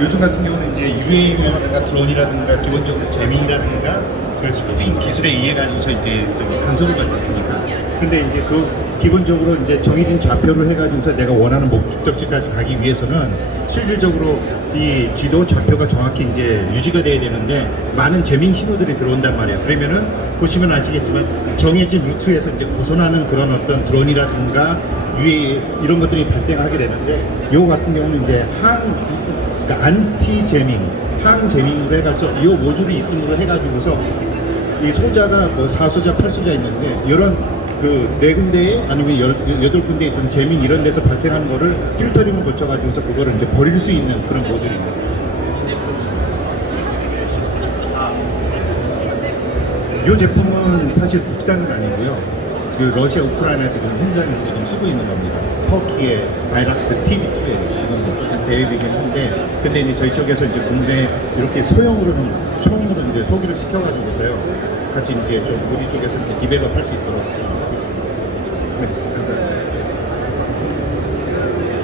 요즘 같은 경우는 이제 UAV라든가 드론이라든가 기본적으로 재민이라든가 그 스푸딩 기술에 의해 가지고서 이제 좀 간섭을 받지 않습니까? 근데 이제 그 기본적으로 이제 정해진 좌표를 해가지고서 내가 원하는 목적지까지 가기 위해서는 실질적으로 이 지도 좌표가 정확히 이제 유지가 돼야 되는데 많은 재민 신호들이 들어온단 말이에요. 그러면은 보시면 아시겠지만 정해진 루트에서 이제 벗어나는 그런 어떤 드론이라든가 유해 이런 것들이 발생하게 되는데 요거 같은 경우는 이제 항 그러니까 안티 재밍, 항 재밍으로 해가지고 이 모듈이 있음으로 해가지고서 이 소자가 뭐 4소자, 8소자 있는데 이런 그 네 군데에 아니면 열, 여덟 군데에 있던 재밍 이런 데서 발생하는 거를 필터링을 거쳐 가지고서 그거를 이제 버릴 수 있는 그런 모듈입니다. 이 제품은 사실 국산은 아니고요. 그 러시아, 우크라이나 지금 현장에서 지금 쓰고 있는 겁니다. 터키의 바이락트 TV2에 이건 대회이긴 한데, 근데 이제 저희 쪽에서 이제 국내 이렇게 소형으로는 처음으로 이제 소개를 시켜가지고서요. 같이 이제 좀 우리 쪽에서 이제 디벨롭 할 수 있도록 좀 하고 있습니다. 네.